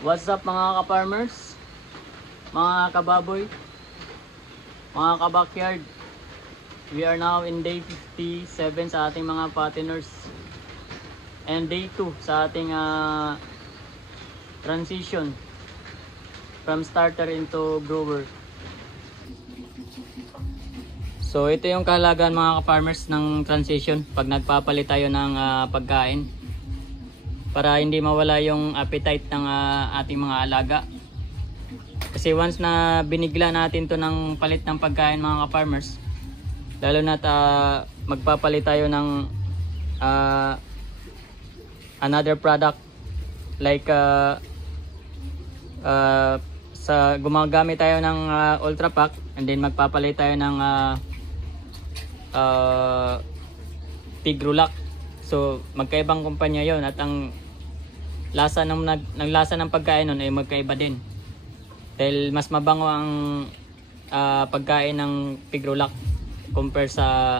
What's up mga ka-farmers, mga kababoy, mga ka-backyard. We are now in day 57 sa ating mga patiners and day 2 sa ating transition from starter into grower. So ito yung kahalagaan mga ka-farmers ng transition pag nagpapalit tayo ng pagkain, para hindi mawala yung appetite ng ating mga alaga. Kasi once na binigla natin to ng palit ng pagkain mga ka-farmers, lalo na't magpapalit tayo ng another product like sa gumagamit tayo ng Ultra Pack, and then magpapalit tayo ng Pigrulac. So magkaibang kumpanya yon, at ang lasa ng pagkain nun ay magkaiba din, dahil mas mabango ang pagkain ng Pigrulac compare sa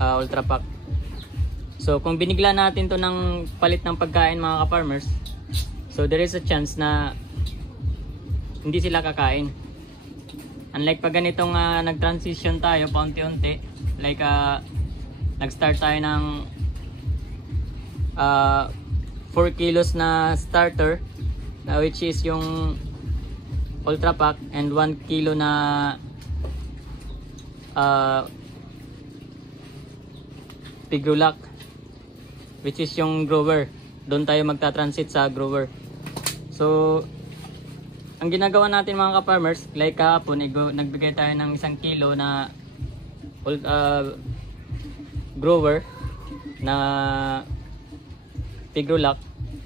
Ultra Pack. So kung binigla natin to ng palit ng pagkain mga ka-farmers, so there is a chance na hindi sila kakain. Unlike pag ganitong nag-transition tayo paunti-unti, like nag-start tayo ng 4 kilos na starter, which is yung Ultra Pack, and 1 kilo na Pigrulac, which is yung grower. Doon tayo magta-transit sa grower. So ang ginagawa natin mga ka-farmers, like kahapon nagbigay tayo ng 1 kilo na grower na Pigrulac.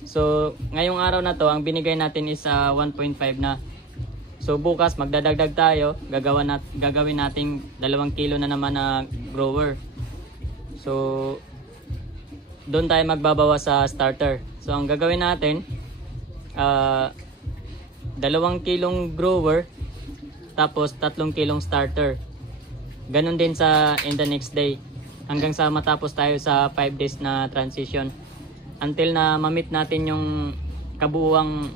So ngayong araw na to, ang binigay natin is 1.5 na. So bukas magdadagdag tayo, gagawin nating 2 kilo na naman na grower. So doon tayo magbabawa sa starter. So ang gagawin natin, 2 kilong grower tapos 3 kilong starter. Ganon din sa in the next day, hanggang sa matapos tayo sa 5 days na transition, until na ma-meet natin yung kabuuang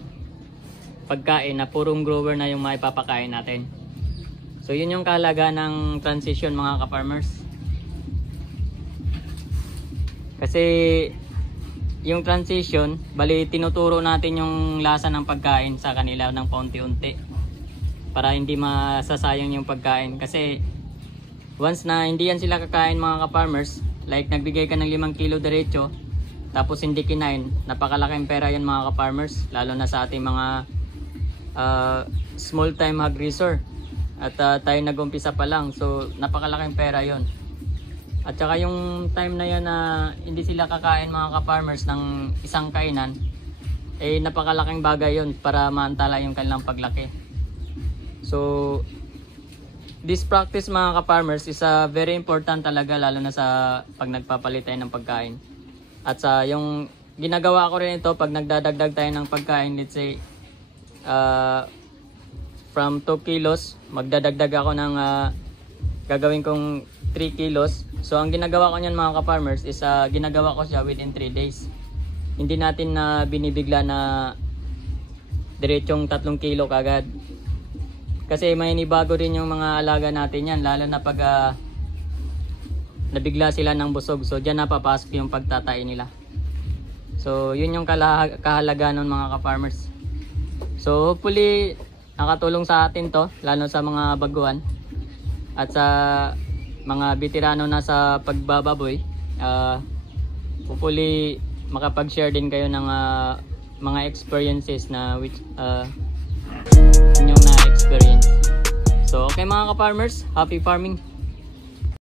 pagkain na purong grower na yung maipapakain natin. So yun yung kahalagaan ng transition mga ka-farmers. Kasi yung transition, bali tinuturo natin yung lasa ng pagkain sa kanila ng paunti-unti, para hindi masasayang yung pagkain. Kasi once na hindi yan sila kakain mga ka-farmers, like nagbigay ka ng 5 kilo diretso tapos hindi kinain, napakalaking pera yan mga ka-farmers, lalo na sa ating mga small time hog raiser, at tayo nag-umpisa pa lang. So napakalaking pera yon. At saka yung time na yan na hindi sila kakain mga ka-farmers ng isang kainan, eh napakalaking bagay yon para maantala yung kanilang paglaki. So this practice mga ka-farmers is very important talaga, lalo na sa pag nagpapalit tayo ng pagkain. At sa yung ginagawa ko rin ito pag nagdadagdag tayo ng pagkain, let's say from 2 kilos, magdadagdag ako ng gagawin kong 3 kilos. So ang ginagawa ko niyan mga ka-farmers is ginagawa ko siya within 3 days. Hindi natin na binibigla na diretsong 3 kilo kagad. Kasi may nibago rin yung mga alaga natin yan, lalo na pag nabigla sila ng busog. So dyan napapasok yung pagtatay nila. So yun yung kahalagaan ng mga ka-farmers. So hopefully nakatulong sa atin to, lalo sa mga baguhan at sa mga veterano na sa pagbababoy. Hopefully makapag-share din kayo ng mga experiences na which inyong na-experience. So okay mga ka-farmers, happy farming!